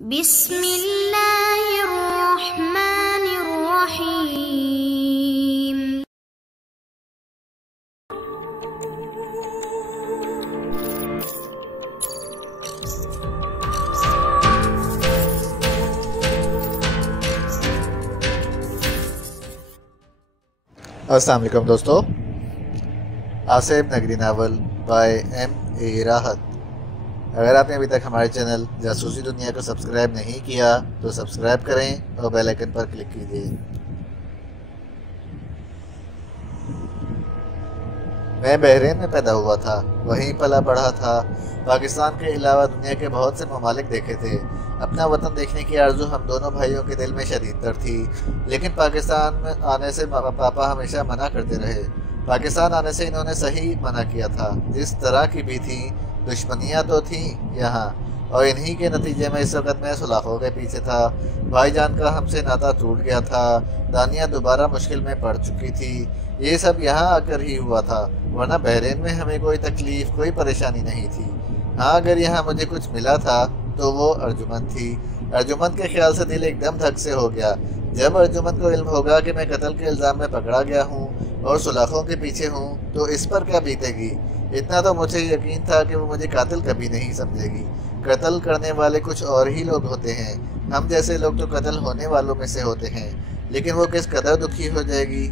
بسم اللہ الرحمن الرحیم۔ السلام علیکم دوستو، آصف نگری ناول بائی ایم اے راحت۔ اگر آپ نے ابھی تک ہمارے چینل جاسوسی دنیا کو سبسکرائب نہیں کیا تو سبسکرائب کریں اور بیل آئیکن پر کلک کیجیے۔ میں بحرین میں پیدا ہوا تھا، وہیں پلا بڑھا تھا۔ پاکستان کے علاوہ دنیا کے بہت سے ممالک دیکھے تھے۔ اپنا وطن دیکھنے کی آرزو ہم دونوں بھائیوں کے دل میں شدید تر تھی، لیکن پاکستان میں آنے سے پاپا ہمیشہ منع کرتے رہے۔ پاکستان آنے سے انہوں نے صحیح منع کیا تھا۔ جس طرح کی بھی تھی، دشمنیاں تو تھیں یہاں، اور انہی کے نتیجے میں اس وقت میں سلاخوں کے پیچھے تھا۔ بھائی جان کا ہم سے ناطا ٹوٹ گیا تھا، دانیہ دوبارہ مشکل میں پڑ چکی تھی۔ یہ سب یہاں آ کر ہی ہوا تھا، ورنہ بحرین میں ہمیں کوئی تکلیف، کوئی پریشانی نہیں تھی۔ ہاں، اگر یہاں مجھے کچھ ملا تھا تو وہ ارجمن تھی۔ ارجمن کے خیال سے دل ایک دم دھک سے ہو گیا۔ جب ارجمن کو علم ہوگا کہ میں قتل کے الزام میں پکڑا گیا ہوں اور سلاخوں کے پیچھے ہوں تو اس پر کیا بیتے گی؟ اتنا تو مجھے یقین تھا کہ وہ مجھے قاتل کبھی نہیں سمجھے گی۔ قتل کرنے والے کچھ اور ہی لوگ ہوتے ہیں، ہم جیسے لوگ تو قتل ہونے والوں میں سے ہوتے ہیں۔ لیکن وہ کس قدر دکھی ہو جائے گی۔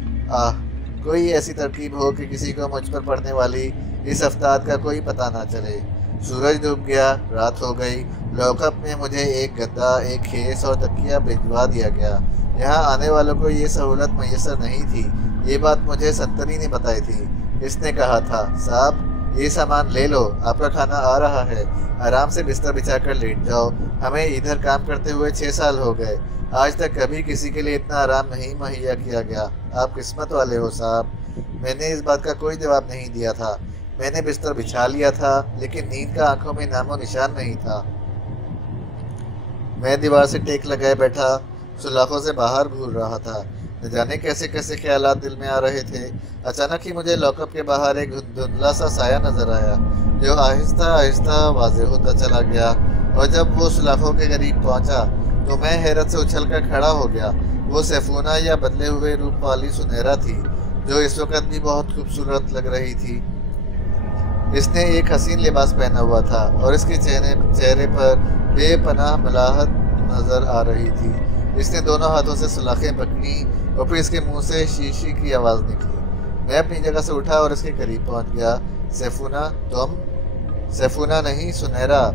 کوئی ایسی ترکیب ہو کہ کسی کو مجھ پر پڑنے والی اس افتاد کا کوئی پتہ نہ چلے۔ سورج ڈوب گیا، رات ہو گئی۔ لاک اپ میں مجھے ایک گدا، ایک خیس اور تکیہ بھجوا دیا گیا۔ یہاں آنے والوں کو یہ سہولت میسر نہیں تھی، یہ بات مجھے ستری نے بتائی تھی۔ اس نے کہا تھا، صاحب یہ سامان لے لو، آپ کا کھانا آ رہا ہے، آرام سے بستر بچھا کر لیٹ جاؤ۔ ہمیں ادھر کام کرتے ہوئے 6 سال ہو گئے، آج تک کبھی کسی کے لیے اتنا آرام نہیں مہیا کیا گیا۔ آپ قسمت والے ہو صاحب۔ میں نے اس بات کا کوئی جواب نہیں دیا تھا۔ میں نے بستر بچھا لیا تھا، لیکن نیند کا آنکھوں میں نام و نشان نہیں تھا۔ میں دیوار سے ٹیک لگائے بیٹھا، سلاخوں سے باہر گھور رہا تھا۔ نہ جانے کیسے کیسے خیالات دل میں آ رہے تھے۔ اچانک ہی مجھے لاک اپ کے باہر ایک دھندلا سا سایہ نظر آیا، جو آہستہ آہستہ واضح ہوتا چلا گیا، اور جب وہ سلاخوں کے قریب پہنچا تو میں حیرت سے اچھل کر کھڑا ہو گیا۔ وہ سیفونہ یا بدلے ہوئے روپ والی سنیرا تھی، جو اس وقت بھی بہت خوبصورت لگ رہی تھی۔ اس نے ایک حسین لباس پہنا ہوا تھا اور اس کے چہرے پر بے پناہ ملاحت نظر آ رہی تھی۔ اس نے دونوں ہاتھوں سے سلاخیں پکڑیں اور پھر اس کے منہ سے شیشی کی آواز نکلی۔ میں اپنی جگہ سے اٹھا اور اس کے قریب پہنچ گیا۔ سیفونہ، تم؟ سیفونہ نہیں، سنیرا،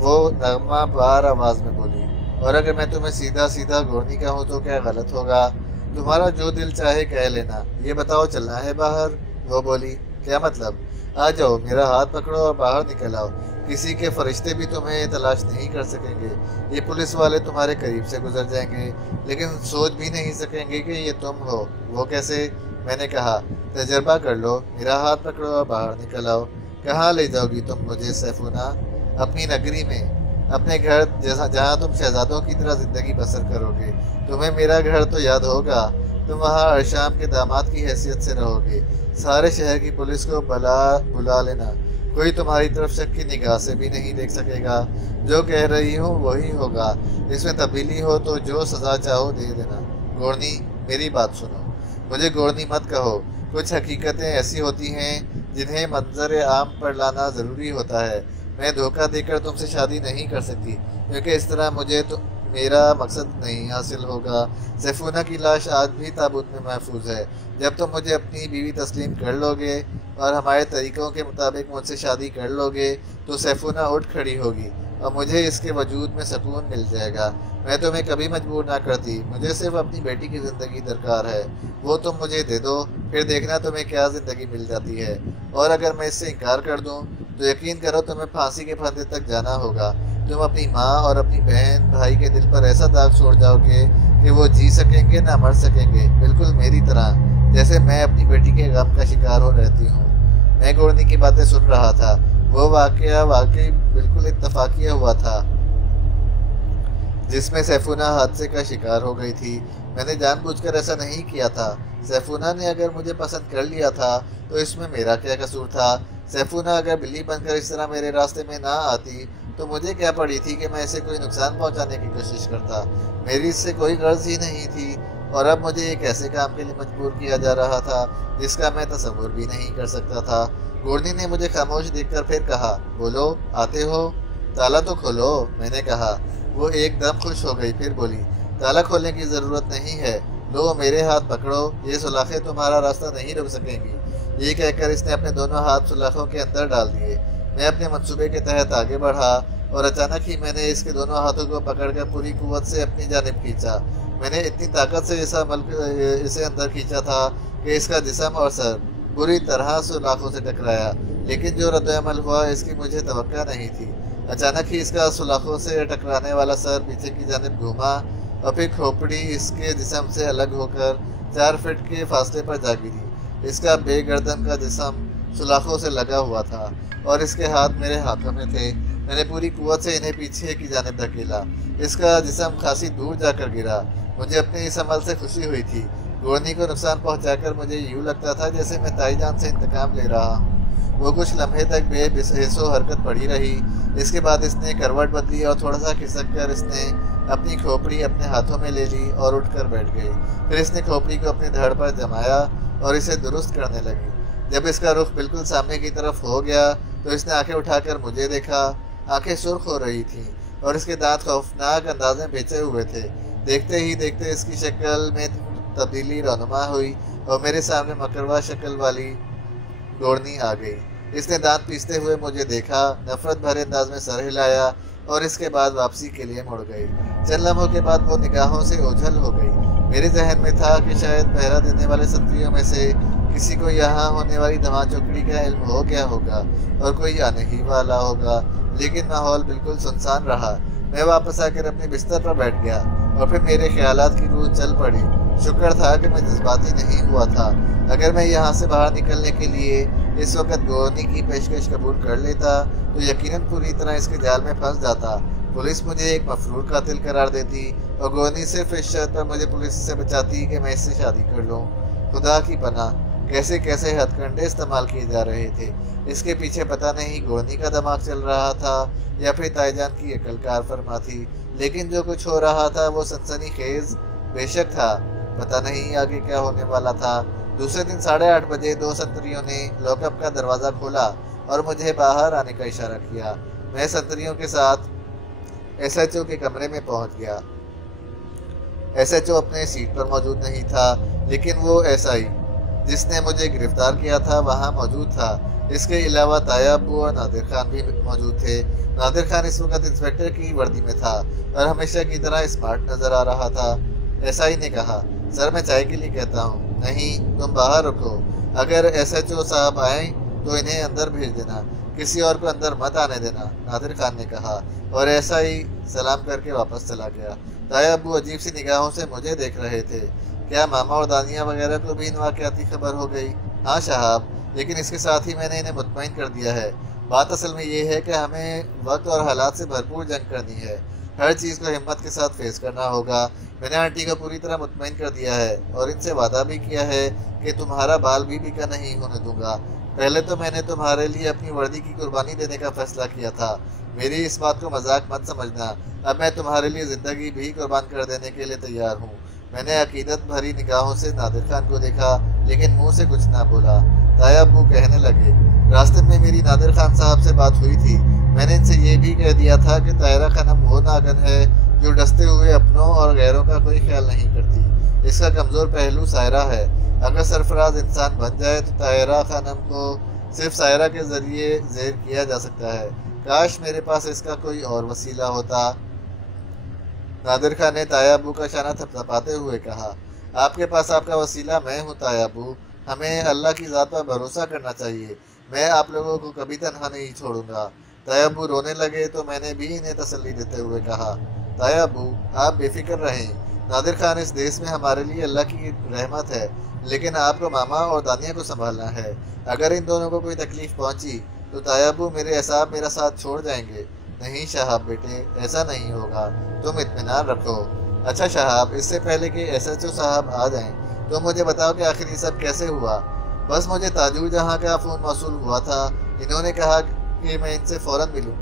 وہ نغمہ بار آواز میں بولی۔ اور اگر میں تمہیں سیدھا سیدھا گورنی کہوں تو کیا غلط ہوگا؟ تمہارا جو دل چاہے کہہ لینا۔ یہ بتاؤ، چلنا ہے باہر؟ وہ بولی، کیا مطلب؟ آ جاؤ، میرا ہاتھ پکڑو اور باہر نکل آؤ۔ کسی کے فرشتے بھی تمہیں تلاش نہیں کر سکیں گے۔ یہ پولیس والے تمہارے قریب سے گزر جائیں گے، لیکن سوچ بھی نہیں سکیں گے کہ یہ تم ہو۔ وہ کیسے؟ میں نے کہا، تجربہ کر لو، میرا ہاتھ پکڑو اور باہر نکل آؤ۔ کہاں لے جاؤ گی تم مجھے سیفونہ؟ اپنی نگری میں، اپنے گھر جہاں تم شہزادوں کی طرح زندگی بسر کرو گے۔ تمہیں میرا گھر تو یاد ہوگا، تم وہاں ارشام کے داماد کی حیثیت سے رہو گے۔ سارے شہر کی پولیس کو بلا لینا، کوئی تمہاری طرف شک کی نگاہ سے بھی نہیں دیکھ سکے گا۔ جو کہہ رہی ہوں وہی ہوگا، اس میں تبدیلی ہو تو جو سزا چاہو دے دینا۔ گورنی، میری بات سنو، مجھے گورنی مت کہو۔ کچھ حقیقتیں ایسی ہوتی ہیں جنہیں منظر عام پر لانا ضروری ہوتا ہے۔ میں دھوکہ دے کر تم سے شادی نہیں کر سکتی، کیونکہ اس طرح مجھے میرا مقصد نہیں حاصل ہوگا۔ سیفونہ کی لاش آج بھی تابوت میں محفوظ ہے۔ جب تم مجھے اپنی بیوی تسلیم کر لو گے اور ہمارے طریقوں کے مطابق مجھ سے شادی کر لو گے تو سیفونہ اٹھ کھڑی ہوگی اور مجھے اس کے وجود میں سکون مل جائے گا۔ میں تمہیں کبھی مجبور نہ کرتی، مجھے صرف اپنی بیٹی کی زندگی درکار ہے۔ وہ تم مجھے دے دو، پھر دیکھنا تمہیں کیا زندگی مل جاتی ہے۔ اور اگر میں اس سے انکار کر دوں تو یقین کرو تمہیں پھانسی کے پھندے تک جانا ہوگا۔ تم اپنی ماں اور اپنی بہن بھائی کے دل پر ایسا داغ چھوڑ جاؤ گے کہ وہ جی سکیں گے نہ مر سکیں گے، بالکل میری طرح، جیسے میں اپنی بیٹی کے غم کا شکار ہو رہتی ہوں۔ میں گورنی کی باتیں سن رہا تھا۔ وہ واقعہ واقعی بالکل اتفاقیہ ہوا تھا جس میں سیفونہ حادثے کا شکار ہو گئی تھی۔ میں نے جان بوجھ کر ایسا نہیں کیا تھا۔ سیفونہ نے اگر مجھے پسند کر لیا تھا تو اس میں میرا کیا قصور تھا؟ سیفونہ اگر بلی بن کر اس طرح میرے راستے میں نہ آتی تو مجھے کیا پڑی تھی کہ میں اسے کوئی نقصان پہنچانے کی کوشش کرتا؟ میری اس سے کوئی غرض ہی نہیں تھی، اور اب مجھے ایک ایسے کام کے لیے مجبور کیا جا رہا تھا جس کا میں تصور بھی نہیں کر سکتا تھا۔ گورنی نے مجھے خاموش دیکھ کر پھر کہا، بولو، آتے ہو؟ تالا تو کھولو، میں نے کہا۔ وہ ایک دم خوش ہو گئی، پھر بولی، تالا کھولنے کی ضرورت نہیں ہے، لو میرے ہاتھ پکڑو، یہ سلاخیں تمہارا راستہ نہیں روک سکیں گی۔ یہ کہہ کر اس نے اپنے دونوں ہاتھ سلاخوں کے اندر ڈال دیے۔ میں اپنے منصوبے کے تحت آگے بڑھا، اور اچانک ہی میں نے اس کے دونوں ہاتھوں کو پکڑ کر پوری قوت سے اپنی جانب کھینچا۔ میں نے اتنی طاقت سے اسے اندر کھینچا تھا کہ اس کا جسم اور سر بری طرح سلاخوں سے ٹکرایا، لیکن جو رد عمل ہوا اس کی مجھے توقع نہیں تھی۔ اچانک ہی اس کا سلاخوں سے ٹکرانے والا سر پیچھے کی جانب گھوما، اور پھر کھوپڑی اس کے جسم سے الگ ہو کر 4 فٹ کے فاصلے پر جا گری۔ اس کا بے گردن کا جسم سلاخوں سے لگا ہوا تھا، اور اس کے ہاتھ میرے ہاتھوں میں تھے۔ میں نے پوری قوت سے انہیں پیچھے کی جانب دھکیلا۔ اس کا جسم خاصی دور جا کر گرا۔ مجھے اپنے اس عمل سے خوشی ہوئی تھی۔ گورنی کو نقصان پہنچا کر مجھے یوں لگتا تھا جیسے میں تائی جان سے انتقام لے رہا ہوں۔ وہ کچھ لمحے تک بے حس و حرکت پڑی رہی۔ اس کے بعد اس نے کروٹ بدلی، اور تھوڑا سا کھسک کر اس نے اپنی کھوپڑی اپنے ہاتھوں میں لے لی اور اٹھ کر بیٹھ گئی۔ پھر اس نے کھوپڑی کو اپنی دھڑ پر جمایا اور اسے درست کرنے لگی۔ جب اس کا رخ بالکل سامنے کی طرف ہو گیا تو اس نے آنکھیں اٹھا کر مجھے دیکھا۔ آنکھیں سرخ ہو رہی تھیں، اور اس کے دانت خوفناک انداز میں بھیجے ہوئے تھے۔ دیکھتے ہی دیکھتے اس کی شکل میں تبدیلی رونما ہوئی، اور میرے سامنے مکروا شکل والی گورنی آ گئی۔ اس نے دانت پیستے ہوئے مجھے دیکھا، نفرت بھرے انداز میں سر ہلایا، اور اس کے بعد واپسی کے لیے مڑ گئی۔ چند لمحوں کے بعد وہ نگاہوں سے اوجھل ہو گئی۔ میرے ذہن میں تھا کہ شاید پہرا دینے والے سنتریوں میں سے کسی کو یہاں ہونے والی دھما چوکڑی کا علم ہو گیا ہوگا اور کوئی آنے ہی والا ہوگا، لیکن ماحول بالکل سنسان رہا۔ میں واپس آ کر اپنے بستر پر بیٹھ گیا، اور پھر میرے خیالات کی روح چل پڑی۔ شکر تھا کہ میں جذباتی نہیں ہوا تھا۔ اگر میں یہاں سے باہر نکلنے کے لیے اس وقت گورنی کی پیشکش قبول کر لیتا تو یقیناً پوری طرح اس کے جال میں پھنس جاتا۔ پولیس مجھے ایک مفرور قاتل قرار دیتی، اور گورنی صرف اس شرط پر مجھے پولیس سے بچاتی کہ میں اس سے شادی کر لوں۔ خدا کی پناہ، کیسے کیسے ہتھ کنڈے استعمال کیے جا رہے تھے۔ اس کے پیچھے پتہ نہیں گورنی کا دماغ چل رہا تھا یا پھر تائی جان کی عقل کار فرما تھی، لیکن جو کچھ ہو رہا تھا وہ سنسنی خیز بے شک تھا۔ پتہ نہیں آگے کیا ہونے والا تھا۔ دوسرے دن 8:30 بجے 2 سنتریوں نے لاک اپ کا دروازہ کھولا اور مجھے باہر آنے کا اشارہ کیا۔ میں سنتریوں کے ساتھ ایس ایچ او کے کمرے میں پہنچ گیا۔ ایس ایچ او اپنے سیٹ پر موجود نہیں تھا، لیکن وہ ایس آئی جس نے مجھے گرفتار کیا تھا وہاں موجود تھا۔ اس کے علاوہ تایا ابو اور نادر خان بھی موجود تھے۔ نادر خان اس وقت انسپیکٹر کی وردی میں تھا اور ہمیشہ کی طرح اسمارٹ نظر آ رہا تھا۔ ایس آئی نے کہا، سر میں چائے کے لیے کہتا ہوں۔ نہیں، تم باہر رکو۔ اگر ایس ایچ او صاحب آئیں تو انہیں اندر بھیج دینا، کسی اور کو اندر مت آنے دینا، نادر خان نے کہا، اور ایس آئی سلام کر کے واپس چلا گیا۔ تایا ابو عجیب سی نگاہوں سے مجھے دیکھ رہے تھے۔ کیا ماما اور دانیہ وغیرہ کو بھی ان واقعاتی خبر ہو گئی؟ ہاں صاحب، لیکن اس کے ساتھ ہی میں نے انہیں مطمئن کر دیا ہے۔ بات اصل میں یہ ہے کہ ہمیں وقت اور حالات سے بھرپور جنگ کرنی ہے۔ ہر چیز کو ہمت کے ساتھ فیس کرنا ہوگا۔ میں نے آنٹی کو پوری طرح مطمئن کر دیا ہے اور ان سے وعدہ بھی کیا ہے کہ تمہارا بال بھی کا نہیں ہونے دوں گا۔ پہلے تو میں نے تمہارے لیے اپنی وردی کی قربانی دینے کا فیصلہ کیا تھا۔ میری اس بات کو مذاق مت سمجھنا، اب میں تمہارے لیے زندگی بھی قربان کر دینے کے لیے تیار ہوں۔ میں نے عقیدت بھری نگاہوں سے نادر خان کو دیکھا، لیکن منہ سے کچھ نہ بولا۔ تایا ابو کہنے لگے، راستے میں میری نادر خان صاحب سے بات ہوئی تھی۔ میں نے ان سے یہ بھی کہہ دیا تھا کہ طاہرہ خانم وہ ناگن ہے جو ڈستے ہوئے اپنوں اور غیروں کا کوئی خیال نہیں کرتی۔ اس کا کمزور پہلو سائرہ ہے۔ اگر سرفراز انسان بن جائے تو طاہرہ خانم کو صرف سائرہ کے ذریعے زیر کیا جا سکتا ہے۔ کاش میرے پاس اس کا کوئی اور وسیلہ ہوتا۔ نادر خان نے تایا ابو کا شانہ تھپتھپاتے ہوئے کہا، آپ کے پاس آپ کا وسیلہ میں ہوں تایا ابو۔ ہمیں اللہ کی ذات پر بھروسہ کرنا چاہیے۔ میں آپ لوگوں کو کبھی تنہا نہیں چھوڑوں گا۔ تایا ابو رونے لگے تو میں نے بھی انہیں تسلی دیتے ہوئے کہا، تایا ابو آپ بے فکر رہیں۔ نادر خان اس دیس میں ہمارے لیے اللہ کی رحمت ہے، لیکن آپ کو ماما اور دانیہ کو سنبھالنا ہے۔ اگر ان دونوں کو کوئی تکلیف پہنچی تو تایا ابو میرے احساب میرا ساتھ چھوڑ جائیں گے۔ نہیں شہاب بیٹے، ایسا نہیں ہوگا، تم اطمینان رکھو۔ اچھا شہاب، اس سے پہلے کہ ایس ایچ او صاحب آ جائیں تو مجھے بتاؤ کہ آخر یہ سب کیسے ہوا؟ بس مجھے تاجور جہاں کا فون موصول ہوا تھا، انہوں نے کہا کہ میں ان سے فوراً ملوں۔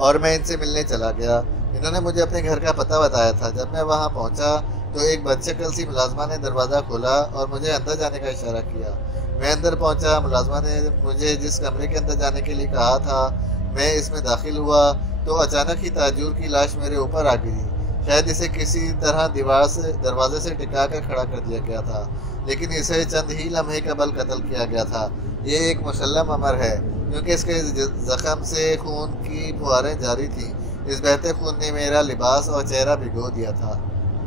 اور میں ان سے ملنے چلا گیا۔ انہوں نے مجھے اپنے گھر کا پتہ بتایا تھا۔ جب میں وہاں پہنچا تو ایک بدشکل سی ملازمہ نے دروازہ کھولا اور مجھے اندر جانے کا اشارہ کیا۔ میں اندر پہنچا۔ ملازمہ نے مجھے جس کمرے کے اندر جانے کے لیے کہا تھا میں اس میں داخل ہوا تو اچانک ہی تاجور کی لاش میرے اوپر آ گئی۔ شاید اسے کسی طرح دروازے سے ٹکا کر کھڑا کر دیا گیا تھا، لیکن اسے چند ہی لمحے قبل قتل کیا گیا تھا۔ یہ ایک مسلم امر ہے کیونکہ اس کے زخم سے خون کی پھواریں جاری تھیں۔ اس بہتے خون نے میرا لباس اور چہرہ بھگو دیا تھا۔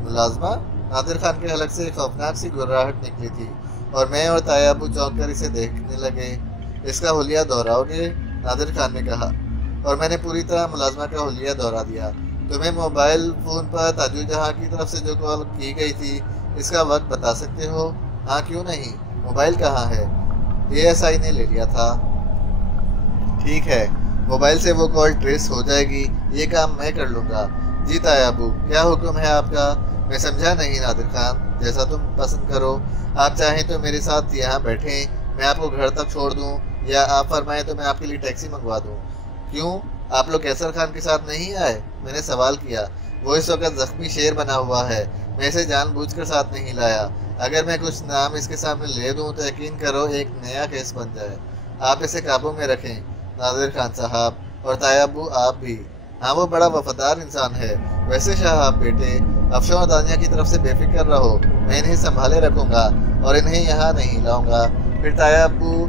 ملازمہ؟ نادر خان کے حلق سے خوفناک سی گھبراہٹ نکلی تھی اور میں اور تایا ابو چونک کر اسے دیکھنے لگے۔ اس کا حلیہ دہراؤ گے؟ نادر خان نے کہا، اور میں نے پوری طرح ملازمہ کا حلیہ دہرا دیا۔ تمہیں موبائل فون پر تاجور جہاں کی طرف سے جو کال کی گئی تھی اس کا وقت بتا سکتے ہو؟ ہاں، کیوں نہیں؟ موبائل کہاں ہے؟ ASI نے لے لیا تھا۔ ٹھیک ہے، موبائل سے وہ کال ٹریس ہو جائے گی۔ یہ کام میں کر لوں گا۔ جی تایا ابو، کیا حکم ہے آپ کا؟ میں سمجھا نہیں نادر خان۔ جیسا تم پسند کرو۔ آپ چاہیں تو میرے ساتھ یہاں بیٹھیں، میں آپ کو گھر تک چھوڑ دوں، یا آپ فرمائیں تو میں آپ کے لیے ٹیکسی منگوا دوں۔ کیوں؟ آپ لوگ کیسر خان کے ساتھ نہیں آئے؟ میں نے سوال کیا۔ وہ اس وقت زخمی شیر بنا ہوا ہے، میں اسے جان بوجھ کر ساتھ نہیں لایا۔ اگر میں کچھ نام اس کے سامنے لے دوں تو یقین کرو ایک نیا کیس بن جائے۔ آپ اسے قابو میں رکھیں نادر خان صاحب، اور تایا ابو آپ بھی۔ ہاں، وہ بڑا وفادار انسان ہے۔ ویسے شہاب بیٹے، افشوں اور دانیہ کی طرف سے بے فکر رہو، میں انہیں سنبھالے رکھوں گا اور انہیں یہاں نہیں لاؤں گا۔ پھر تایا ابو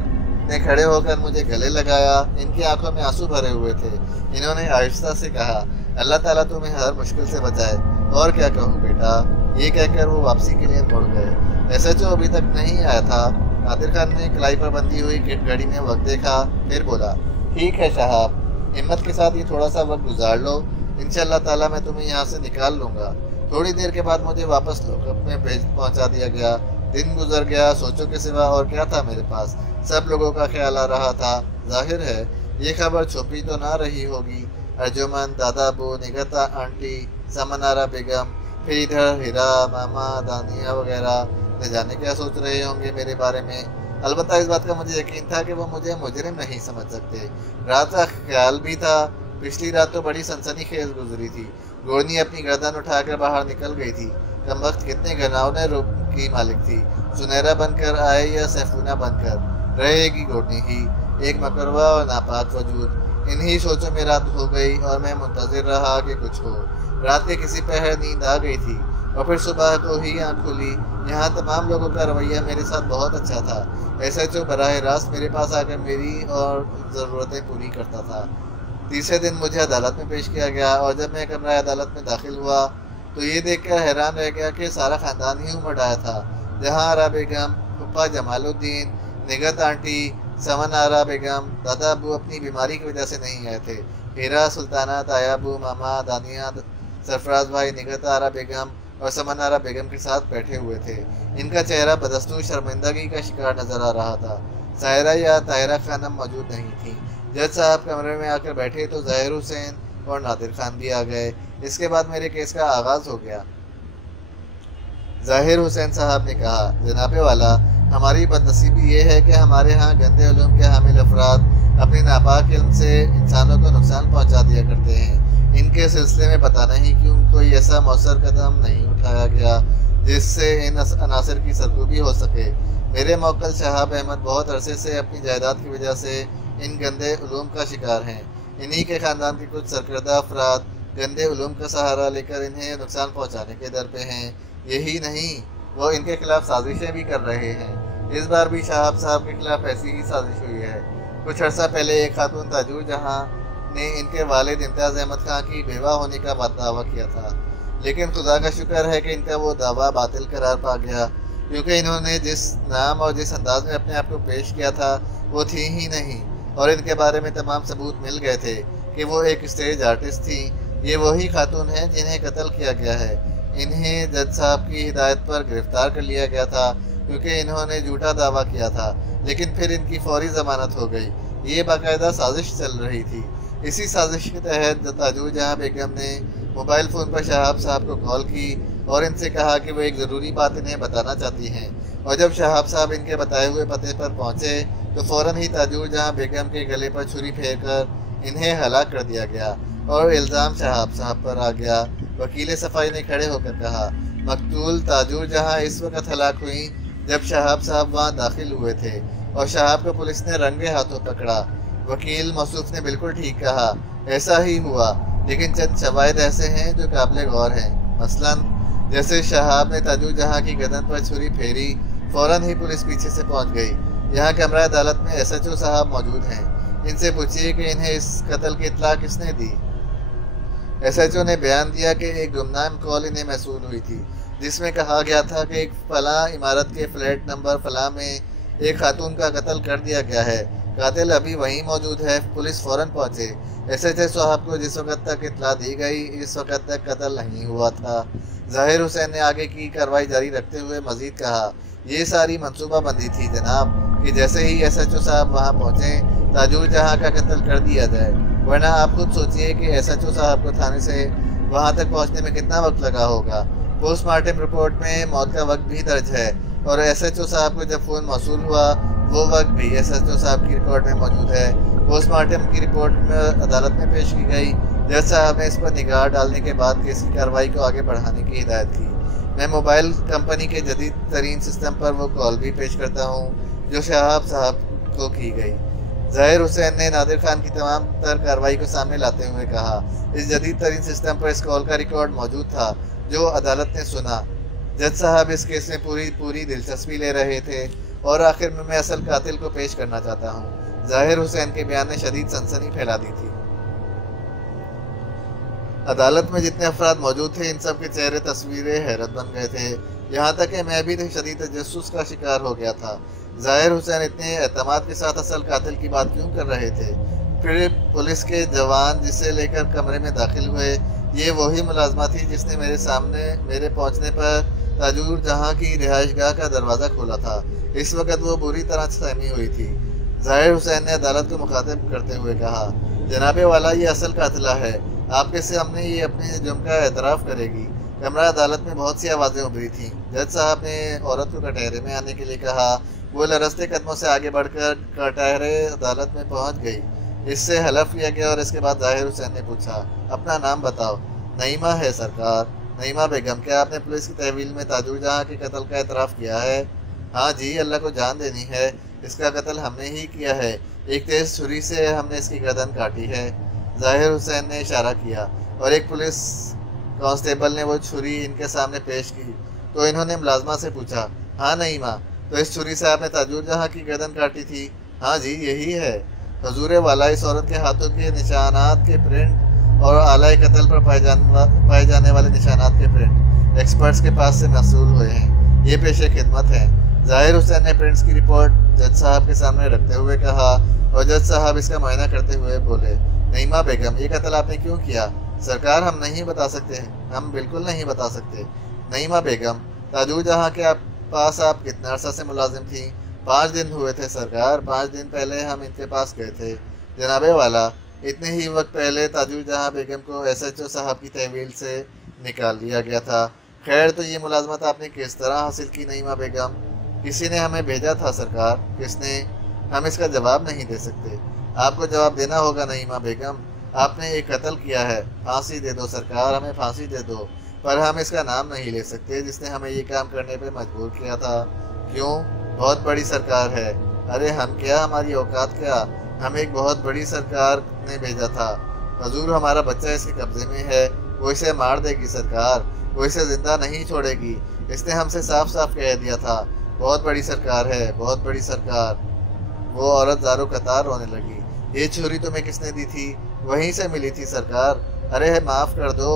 نے کھڑے ہو کر مجھے گلے لگایا۔ ان کی آنکھوں میں آنسو بھرے ہوئے تھے۔ انہوں نے آہستہ سے کہا، اللہ تعالیٰ تمہیں ہر مشکل سے بچائے۔ اور کیا کہوں بیٹا؟ یہ کہہ کر وہ واپسی کے لیے مڑ گئے۔ SHO ابھی تک نہیں آیا تھا۔ نادر خان نے کلائی پر بندھی ہوئی گھڑی میں وقت دیکھا، پھر بولا، ٹھیک ہے شہاب، ہمت کے ساتھ یہ تھوڑا سا وقت گزار لو، انشاءاللہ تعالیٰ میں تمہیں یہاں سے نکال لوں گا۔ تھوڑی دیر کے بعد مجھے واپس لوکپ میں پہنچا دیا گیا۔ دن گزر گیا، سوچوں کے سوا اور کیا تھا میرے پاس؟ سب لوگوں کا خیال آ رہا تھا۔ ظاہر ہے یہ خبر چھپی تو نہ رہی ہوگی۔ ارجمن، دادا ابو، نگہتا آنٹی، سمنارا بیگم، پھر ادھر ہیرا، ماما، دانیہ وغیرہ، نہ جانے کیا سوچ رہے ہوں گے میرے بارے میں۔ البتہ اس بات کا مجھے یقین تھا کہ وہ مجھے مجرم نہیں سمجھ سکتے۔ رات کا خیال بھی تھا۔ پچھلی رات تو بڑی سنسنی خیز گزری تھی۔ گورنی اپنی گردن اٹھا کر باہر نکل گئی تھی۔ کم وقت کتنے گھناؤنے روپ کی مالک تھی۔ سنہرا بن کر آئے یا سیفونہ بن کر، رہے گی گورنی ہی، ایک مکروا اور ناپاک وجود۔ انہی سوچوں میں رات ہو گئی اور میں منتظر رہا کہ کچھ ہو۔ رات کے کسی پہر نیند آ گئی تھی اور پھر صبح کو ہی آنکھ کھلی۔ یہاں تمام لوگوں کا رویہ میرے ساتھ بہت اچھا تھا۔ SHO براہ راست میرے پاس آ کر میری اور ضرورتیں پوری کرتا تھا۔ تیسرے دن مجھے عدالت میں پیش کیا گیا اور جب میں کمرہ عدالت میں داخل ہوا تو یہ دیکھ کر حیران رہ گیا کہ سارا خاندان ہی امڑ آیا تھا۔ جہاں آرا بیگم، پھپھا جمال الدین، نگہت آنٹی، سمن آرا بیگم، دادا ابو اپنی بیماری کی وجہ سے نہیں آئے تھے۔ ہیرا، سلطانہ، تایا ابو، ماما، دانیہ، سرفراز بھائی، نگہت آرا بیگم اور سمن آرا بیگم کے ساتھ بیٹھے ہوئے تھے۔ ان کا چہرہ بدستور شرمندگی کا شکار نظر آ رہا تھا۔ ساحرہ یا طاہرہ خانم موجود نہیں تھیں۔ جج صاحب کمرے میں آ کر بیٹھے تو ظاہر حسین اور نادر خان بھی آ گئے۔ اس کے بعد میرے کیس کا آغاز ہو گیا۔ ظاہر حسین صاحب نے کہا، جناب والا، ہماری بدنصیبی یہ ہے کہ ہمارے ہاں گندے علوم کے حامل افراد اپنے ناپاک علم سے انسانوں کو نقصان پہنچا دیا کرتے ہیں۔ ان کے سلسلے میں پتہ نہیں کیوں کوئی ایسا مؤثر قدم نہیں اٹھایا گیا جس سے ان عناصر کی سرکوبی ہو سکے۔ میرے موکل شہاب احمد بہت عرصے سے اپنی جائیداد کی وجہ سے ان گندے علوم کا شکار ہیں۔ انہی کے خاندان کے کچھ سرکردہ افراد گندے علوم کا سہارا لے کر انہیں نقصان پہنچانے کے در پہ ہیں۔ یہی نہیں، وہ ان کے خلاف سازشیں بھی کر رہے ہیں۔ اس بار بھی شہاب صاحب کے خلاف ایسی ہی سازش ہوئی ہے۔ کچھ عرصہ پہلے ایک خاتون تاجور جہاں نے ان کے والد امتیاز احمد خان کی بیوہ ہونے کا دعویٰ کیا تھا، لیکن خدا کا شکر ہے کہ ان کا وہ دعویٰ باطل قرار پا گیا، کیونکہ انہوں نے جس نام اور جس انداز میں اپنے آپ کو پیش کیا تھا وہ تھی ہی نہیں، اور ان کے بارے میں تمام ثبوت مل گئے تھے کہ وہ ایک اسٹیج آرٹسٹ تھیں۔ یہ وہی خاتون ہیں جنہیں قتل کیا گیا ہے۔ انہیں جج صاحب کی ہدایت پر گرفتار کر لیا گیا تھا کیونکہ انہوں نے جھوٹا دعویٰ کیا تھا، لیکن پھر ان کی فوری ضمانت ہو گئی۔ یہ باقاعدہ سازش چل رہی تھی۔ اسی سازش کے تحت تاجور جہاں بیگم نے موبائل فون پر شہاب صاحب کو کال کی اور ان سے کہا کہ وہ ایک ضروری بات انہیں بتانا چاہتی ہیں، اور جب شہاب صاحب ان کے بتائے ہوئے پتے پر پہنچے تو فوراً ہی تاجور جہاں بیگم کے گلے پر چھری پھیر کر انہیں ہلاک کر دیا گیا۔ اور الزام شہاب صاحب پر آ گیا۔ وکیل صفائی نے کھڑے ہو کر کہا، مقتول تاجور جہاں اس وقت ہلاک ہوئی جب شہاب صاحب وہاں داخل ہوئے تھے اور شہاب کو پولیس نے رنگے ہاتھوں پکڑا۔ وکیل موصوف نے بالکل ٹھیک کہا، ایسا ہی ہوا، لیکن چند شواہد ایسے ہیں جو قابل غور ہیں۔ مثلاً جیسے شہاب نے تاجور جہاں کی گردن پر چھری پھیری، فوراً ہی پولیس پیچھے سے پہنچ گئی۔ یہاں کمرہ عدالت میں ایس ایچ او صاحب موجود ہیں، ان سے پوچھیے کہ انہیں اس قتل کی اطلاع کس نے دی۔ ایس ایچ او نے بیان دیا کہ ایک گمنام کال انہیں موصول ہوئی تھی جس میں کہا گیا تھا کہ ایک فلاں عمارت کے فلیٹ نمبر فلاں میں ایک خاتون کا قتل کر دیا گیا ہے، قاتل ابھی وہیں موجود ہے۔ پولیس فوراً پہنچے۔ ایس ایچ او صاحب کو جس وقت تک اطلاع دی گئی اس وقت تک قتل نہیں ہوا تھا۔ ظاہر حسین نے آگے کی کارروائی جاری رکھتے ہوئے مزید کہا، یہ ساری منصوبہ بندی تھی جناب کہ جیسے ہی ایس ایچ او صاحب وہاں پہنچیں تاجور جہاں کا قتل کر دیا جائے، ورنہ آپ خود سوچئے کہ ایس ایچ او صاحب کو تھانے سے وہاں تک پہنچنے میں کتنا وقت لگا ہوگا۔ پوسٹ مارٹم رپورٹ میں موت کا وقت بھی درج ہے اور ایس ایچ او صاحب کو جب فون موصول ہوا وہ وقت بھی ایس ایچ او صاحب کی ریکارڈ میں موجود ہے۔ پوسٹ مارٹم کی رپورٹ میں عدالت میں پیش کی گئی۔ جج صاحب نے اس پر نگاہ ڈالنے کے بعد کیس کی کارروائی کو آگے بڑھانے کی ہدایت کی۔ میں موبائل کمپنی کے جدید ترین سسٹم پر وہ کال بھی پیش کرتا ہوں جو شہاب صاحب کو کی گئی۔ ظاہر حسین نے نادر خان کی تمام تر کارروائی کو سامنے لاتے ہوئے کہا، اس جدید ترین سسٹم پر اس کال کا ریکارڈ موجود تھا جو عدالت نے سنا۔ جج صاحب اس کیس میں پوری دلچسپی لے رہے تھے اور آخر میں اصل قاتل کو پیش کرنا چاہتا ہوں۔ ظاہر حسین کے بیان نے شدید سنسنی پھیلا دی تھی۔ عدالت میں جتنے افراد موجود تھے ان سب کے چہرے تصویریں حیرت بن گئے تھے، یہاں تک کہ میں بھی شدید تجسس کا شکار ہو گیا تھا۔ ظاہر حسین اتنے اعتماد کے ساتھ اصل قاتل کی بات کیوں کر رہے تھے؟ پھر پولیس کے جوان جسے لے کر کمرے میں داخل ہوئے، یہ وہی ملازمہ تھی جس نے میرے پہنچنے پر تاجور جہاں کی رہائش گاہ کا دروازہ کھولا تھا۔ اس وقت وہ بری طرح سہمی ہوئی تھی۔ ظاہر حسین نے عدالت کو مخاطب کرتے ہوئے کہا، جناب والا یہ اصل قاتلہ ہے، آپ کے سامنے یہ اپنے جرم کا اعتراف کرے گی۔ کمرہ عدالت میں بہت سی آوازیں ابھری تھیں۔ جج صاحب نے عورت کو کٹہرے میں آنے کے لیے کہا۔ وہ لرزتے قدموں سے آگے بڑھ کر کٹہرے عدالت میں پہنچ گئی۔ اس سے حلف لیا گیا اور اس کے بعد ظاہر حسین نے پوچھا، اپنا نام بتاؤ۔ نعیمہ ہے سرکار۔ نعیمہ بیگم، کیا آپ نے پولیس کی تحویل میں تاجور جہاں کے قتل کا اعتراف کیا ہے؟ ہاں جی، اللہ کو جان دینی ہے، اس کا قتل ہم نے ہی کیا ہے، ایک تیز چھری سے ہم نے اس کی گردن کاٹی ہے۔ ظاہر حسین نے اشارہ کیا اور ایک پولیس کانسٹیبل نے وہ چھری ان کے سامنے پیش کی تو انہوں نے ملازمہ سے پوچھا، ہاں نعیمہ، تو اس چھری سے آپ نے تاجور جہاں کی گردن کاٹی تھی؟ ہاں جی، یہی ہے حضور والا۔ اس عورت کے ہاتھوں کے نشانات کے پرنٹ اور آلائے قتل پر پائے جانے والے نشانات کے پرنٹ ایکسپرٹس کے پاس سے موصول ہوئے ہیں، یہ پیش خدمت ہیں۔ ظاہر حسین نے پرنٹس کی رپورٹ جج صاحب کے سامنے رکھتے ہوئے کہا اور جج صاحب اس کا معائنہ کرتے ہوئے بولے، نعیمہ بیگم، یہ قتل آپ نے کیوں کیا؟ سرکار، ہم نہیں بتا سکتے، ہم بالکل نہیں بتا سکتے۔ نعیمہ بیگم، تاجور جہاں کے پاس آپ کتنا عرصہ سے ملازم تھیں؟ 5 دن ہوئے تھے سرکار، 5 دن پہلے ہم ان کے پاس گئے تھے۔ جناب والا، اتنے ہی وقت پہلے تاجور جہاں بیگم کو ایس ایچ او صاحب کی تحویل سے نکال لیا گیا تھا۔ خیر، تو یہ ملازمت آپ نے کس طرح حاصل کی نعیمہ بیگم؟ کسی نے ہمیں بھیجا تھا سرکار۔ کس نے؟ ہم اس کا جواب نہیں دے سکتے، آپ کو جواب دینا ہوگا نعیمہ بیگم۔ آپ نے ایک قتل کیا ہے، پھانسی دے دو سرکار، ہمیں پھانسی دے دو، پر ہم اس کا نام نہیں لے سکتے جس نے ہمیں یہ کام کرنے پہ مجبور کیا تھا۔ کیوں؟ بہت بڑی سرکار ہے۔ ارے ہم کیا، ہماری اوقات کیا، ہم ایک بہت بڑی سرکار نے بھیجا تھا۔ حضور، ہمارا بچہ اس کے قبضے میں ہے، وہ اسے مار دے گی سرکار، وہ اسے زندہ نہیں چھوڑے گی، اس نے ہم سے صاف صاف کہہ دیا تھا۔ بہت بڑی سرکار ہے، بہت بڑی سرکار۔ وہ عورت زارو قطار رونے لگی۔ یہ چھری تمہیں کس نے دی تھی؟ وہیں سے ملی تھی سرکار۔ ارے معاف کر دو،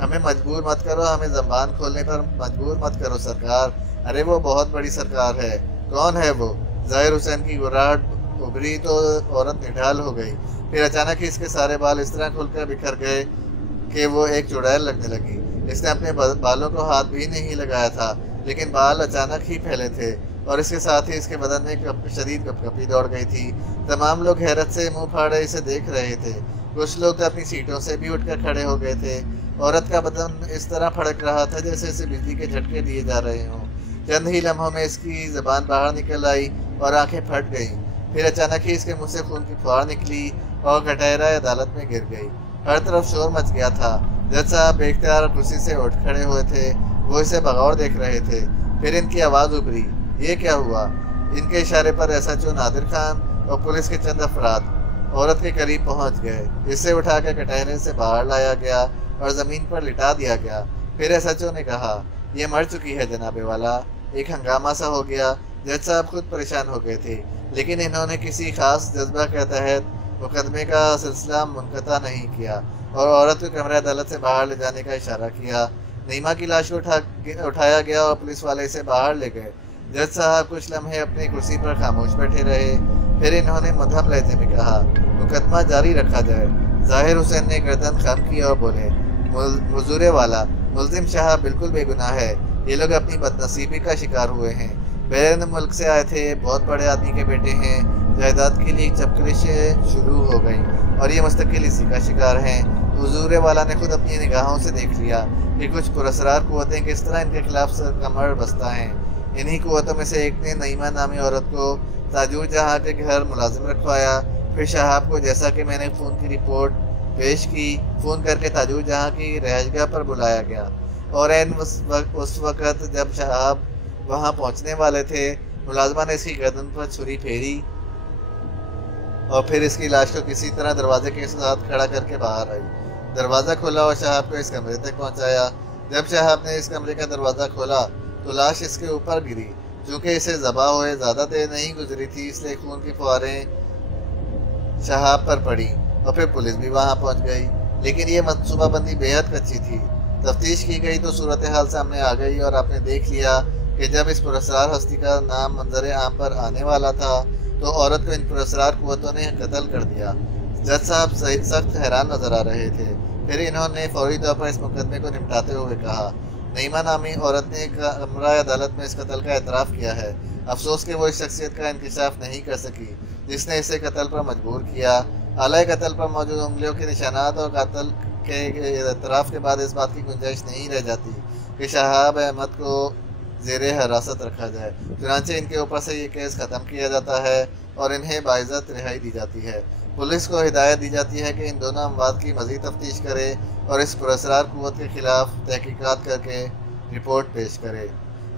ہمیں مجبور مت کرو، ہمیں زبان کھولنے پر مجبور مت کرو سرکار۔ ارے وہ بہت بڑی سرکار ہے۔ کون ہے وہ؟ ظاہر حسین کی گراہٹ ابھری تو عورت نڈھال ہو گئی، پھر اچانک ہی اس کے سارے بال اس طرح کھل کر بکھر گئے کہ وہ ایک چڑیل لگنے لگی۔ اس نے اپنے بالوں کو ہاتھ بھی نہیں لگایا تھا، لیکن بال اچانک ہی پھیلے تھے اور اس کے ساتھ ہی اس کے بدن میں شدید کپکپی دوڑ گئی تھی۔ تمام لوگ حیرت سے منہ پھاڑے اسے دیکھ رہے تھے، کچھ لوگ تو اپنی سیٹوں سے بھی اٹھ کر کھڑے ہو گئے تھے۔ عورت کا بدن اس طرح پھڑک رہا تھا جیسے اسے بجلی کے جھٹکے دیے جا رہے ہوں۔ چند ہی لمحوں میں اس کی زبان باہر نکل آئی اور آنکھیں پھٹ گئیں، پھر اچانک ہی اس کے منہ سے خون کی فوار نکلی اور کٹہرہ عدالت میں گر گئی۔ ہر طرف شور مچ گیا تھا۔ جج صاحب بے اختیار کرسی سے اٹھ کھڑے ہوئے تھے، وہ اسے بغور دیکھ رہے تھے۔ پھر ان کی آواز ابھری، یہ کیا ہوا؟ ان کے اشارے پر ایس ایچ او نادر خان اور پولیس کے چند افراد عورت کے قریب پہنچ گئے۔ اسے اٹھا کر کٹہرے سے باہر لایا گیا اور زمین پر لٹا دیا گیا۔ پھر ایس ایچ او نے کہا، یہ مر چکی ہے جناب والا۔ ایک ہنگامہ سا ہو گیا۔ جج صاحب خود پریشان ہو گئے تھے، لیکن انہوں نے کسی خاص جذبہ کے تحت مقدمے کا سلسلہ منقطع نہیں کیا اور عورت کو کمرہ عدالت سے باہر لے جانے کا اشارہ کیا۔ نعیمہ کی لاش کو اٹھایا گیا اور پولیس والے اسے باہر لے گئے۔ جج صاحب کچھ لمحے اپنی کرسی پر خاموش بیٹھے رہے، پھر انہوں نے مدھم لہجے میں کہا، مقدمہ جاری رکھا جائے۔ ظاہر حسین نے گردن خم کی اور بولے، حضور والا، ملزم شاہ بالکل بے گناہ ہے۔ یہ لوگ اپنی بدنصیبی کا شکار ہوئے ہیں۔ بیرون ملک سے آئے تھے، بہت بڑے آدمی کے بیٹے ہیں، جائیداد کے لیے چپکرشیں شروع ہو گئیں اور یہ مستقل اسی کا شکار ہیں۔ حضور والا نے خود اپنی نگاہوں سے دیکھ لیا کہ کچھ پراسرار قوتیں کس طرح ان کے خلاف سر کمر بستہ ہیں۔ انہی قوتوں میں سے ایک نے نعیمہ نامی عورت کو تاجور جہاں کے گھر ملازم رکھوایا۔ پھر شہاب کو، جیسا کہ میں نے خون کی رپورٹ پیش کی، فون کر کے تاجور جہاں کی رہائشگاہ پر بلایا گیا اور اس وقت جب شہاب وہاں پہنچنے والے تھے، ملازمہ نے اس کی گردن پر چھری پھیری اور پھر اس کی لاش کو کسی طرح دروازے کے ساتھ کھڑا کر کے باہر آئی۔ دروازہ کھولا اور شہاب کو اس کمرے تک پہنچایا۔ جب شہاب نے اس کمرے کا دروازہ کھولا تو لاش اس کے اوپر گری۔ چونکہ اسے ذبح ہوئے زیادہ دیر نہیں گزری تھی، اس لیے خون کی فواریں شہاب پر پڑی اور پھر پولیس بھی وہاں پہنچ گئی۔ لیکن یہ منصوبہ بندی بے حد کچی تھی۔ تفتیش کی گئی تو صورتحال سامنے آ گئی اور آپ نے دیکھ لیا کہ جب اس پراسرار ہستی کا نام منظر عام پر آنے والا تھا تو عورت کو ان پراسرار قوتوں نے قتل کر دیا۔ جج صاحب سخت حیران نظر آ رہے تھے۔ پھر انہوں نے فوری طور پر اس مقدمے کو نمٹاتے ہوئے کہا، نعیمہ نامی عورت نے کمرہ عدالت میں اس قتل کا اعتراف کیا ہے۔ افسوس کہ وہ اس شخصیت کا انکشاف نہیں کر سکی جس نے اسے قتل پر مجبور کیا۔ آلۂ قتل پر موجود انگلیوں کے نشانات اور قاتل کے اعتراف کے بعد اس بات کی گنجائش نہیں رہ جاتی کہ شہاب احمد کو زیر حراست رکھا جائے۔ چنانچہ ان کے اوپر سے یہ کیس ختم کیا جاتا ہے اور انہیں باعزت رہائی دی جاتی ہے۔ پولیس کو ہدایت دی جاتی ہے کہ ان دونوں اموات کی مزید تفتیش کرے اور اس پراسرار قوت کے خلاف تحقیقات کر کے رپورٹ پیش کرے۔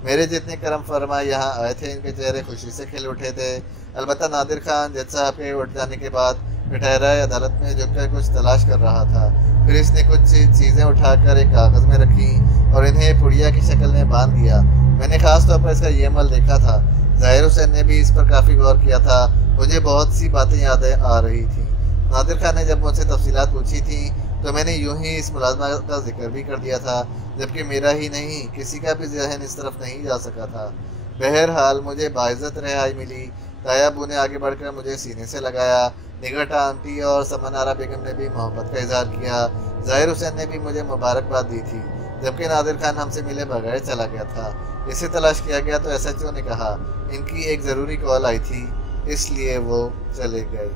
میرے جتنے کرم فرما یہاں آئے تھے، ان کے چہرے خوشی سے کھل اٹھے تھے۔ البتہ نادر خان جج صاحب کے اٹھ جانے کے بعد کٹہرہ عدالت میں جھک کر کچھ تلاش کر رہا تھا۔ پھر اس نے کچھ چیزیں اٹھا کر ایک کاغذ میں رکھیں اور انہیں پڑیا کی شکل میں باندھ دیا۔ میں نے خاص طور پر اس کا یہ عمل دیکھا تھا۔ ظاہر حسین نے بھی اس پر کافی غور کیا تھا۔ مجھے بہت سی باتیں یاد آ رہی تھیں۔ نادر خان نے جب مجھ سے تفصیلات پوچھی تھیں تو میں نے یوں ہی اس ملازمہ کا ذکر بھی کر دیا تھا، جبکہ میرا ہی نہیں، کسی کا بھی ذہن اس طرف نہیں جا سکا تھا۔ بہرحال مجھے باعزت رہائی ملی۔ تایا ابو نے آگے بڑھ کر مجھے سینے سے لگایا۔ نگہت آنٹی اور سمن آرا بیگم نے بھی محبت کا اظہار کیا۔ ظاہر حسین نے بھی مجھے مبارکباد دی تھی، جبکہ نادر خان ہم سے ملے بغیر چلا گیا تھا۔ اسے تلاش کیا گیا تو ایس ایچ او نے کہا ان کی ایک ضروری کال آئی تھی، اس لیے وہ چلے گئے۔